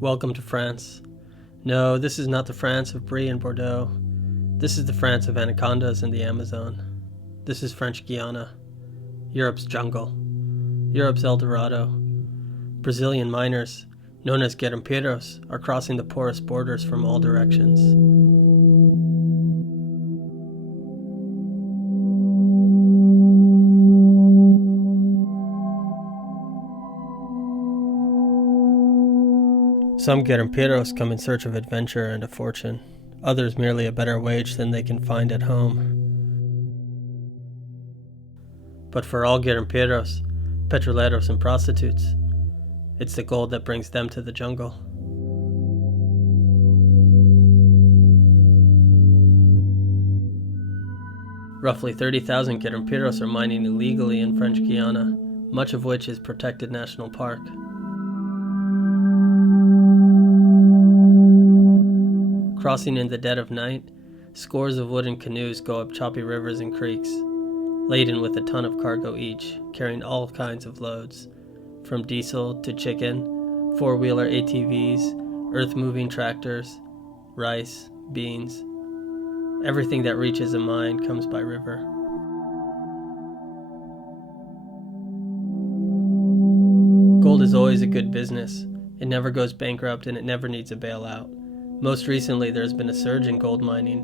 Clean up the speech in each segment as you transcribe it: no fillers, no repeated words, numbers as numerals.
Welcome to France. No, this is not the France of Brie and Bordeaux. This is the France of anacondas and the Amazon. This is French Guiana, Europe's jungle, Europe's El Dorado. Brazilian miners, known as garimpeiros, are crossing the porous borders from all directions. Some garimpeiros come in search of adventure and a fortune, others merely a better wage than they can find at home. But for all garimpeiros, petroleros and prostitutes, it's the gold that brings them to the jungle. Roughly 30,000 garimpeiros are mining illegally in French Guiana, much of which is protected national park. Crossing in the dead of night, scores of wooden canoes go up choppy rivers and creeks, laden with a ton of cargo each, carrying all kinds of loads, from diesel to chicken, four-wheeler ATVs, earth-moving tractors, rice, beans. Everything that reaches a mine comes by river. Gold is always a good business. It never goes bankrupt and it never needs a bailout. Most recently, there has been a surge in gold mining.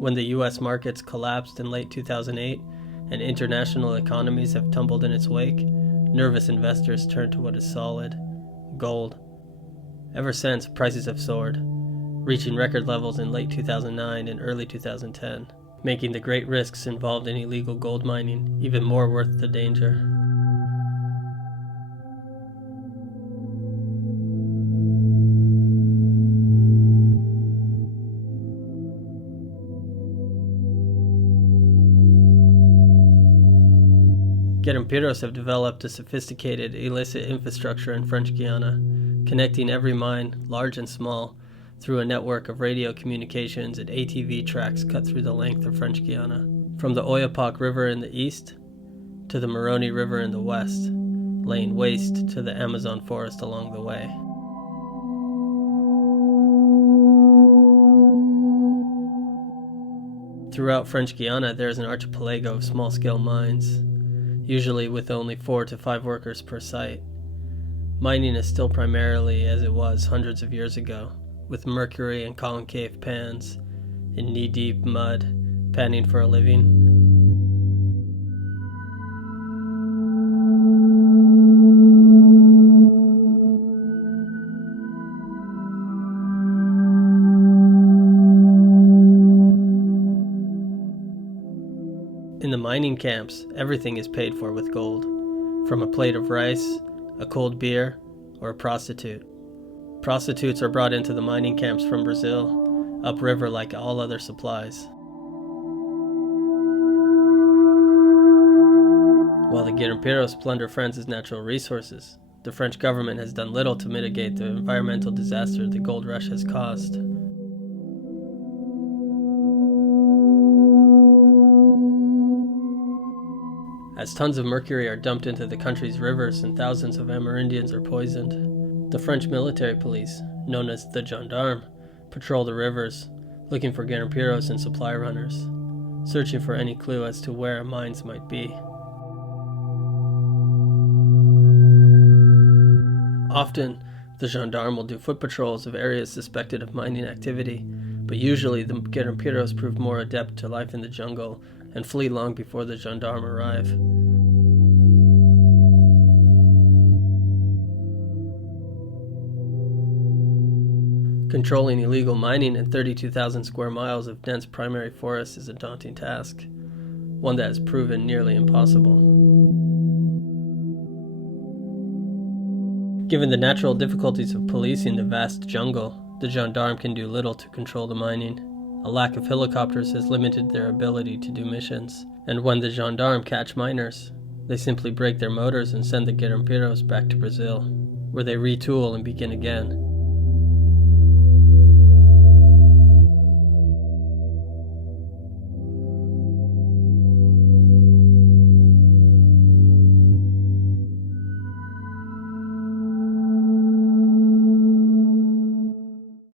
When the U.S. markets collapsed in late 2008 and international economies have tumbled in its wake, nervous investors turn to what is solid, gold. Ever since, prices have soared, reaching record levels in late 2009 and early 2010, making the great risks involved in illegal gold mining even more worth the danger. Garimpeiros have developed a sophisticated illicit infrastructure in French Guiana, connecting every mine, large and small, through a network of radio communications and ATV tracks cut through the length of French Guiana, from the Oyapock River in the east to the Moroni River in the west, laying waste to the Amazon forest along the way. Throughout French Guiana, there is an archipelago of small-scale mines, usually with only 4 to 5 workers per site. Mining is still primarily as it was hundreds of years ago, with mercury and concave pans, in knee-deep mud, panning for a living. In the mining camps, everything is paid for with gold, from a plate of rice, a cold beer, or a prostitute. Prostitutes are brought into the mining camps from Brazil, upriver like all other supplies. While the garimpeiros plunder France's natural resources, the French government has done little to mitigate the environmental disaster the gold rush has caused. As tons of mercury are dumped into the country's rivers and thousands of Amerindians are poisoned, the French military police, known as the gendarmes, patrol the rivers, looking for garimpeiros and supply runners, searching for any clue as to where mines might be. Often, the gendarme will do foot patrols of areas suspected of mining activity, but usually the garimpeiros prove more adept to life in the jungle and flee long before the gendarmes arrive. Controlling illegal mining in 32,000 square miles of dense primary forest is a daunting task, one that has proven nearly impossible. Given the natural difficulties of policing the vast jungle, the gendarme can do little to control the mining. A lack of helicopters has limited their ability to do missions, and when the gendarmes catch miners, they simply break their motors and send the garimpeiros back to Brazil, where they retool and begin again.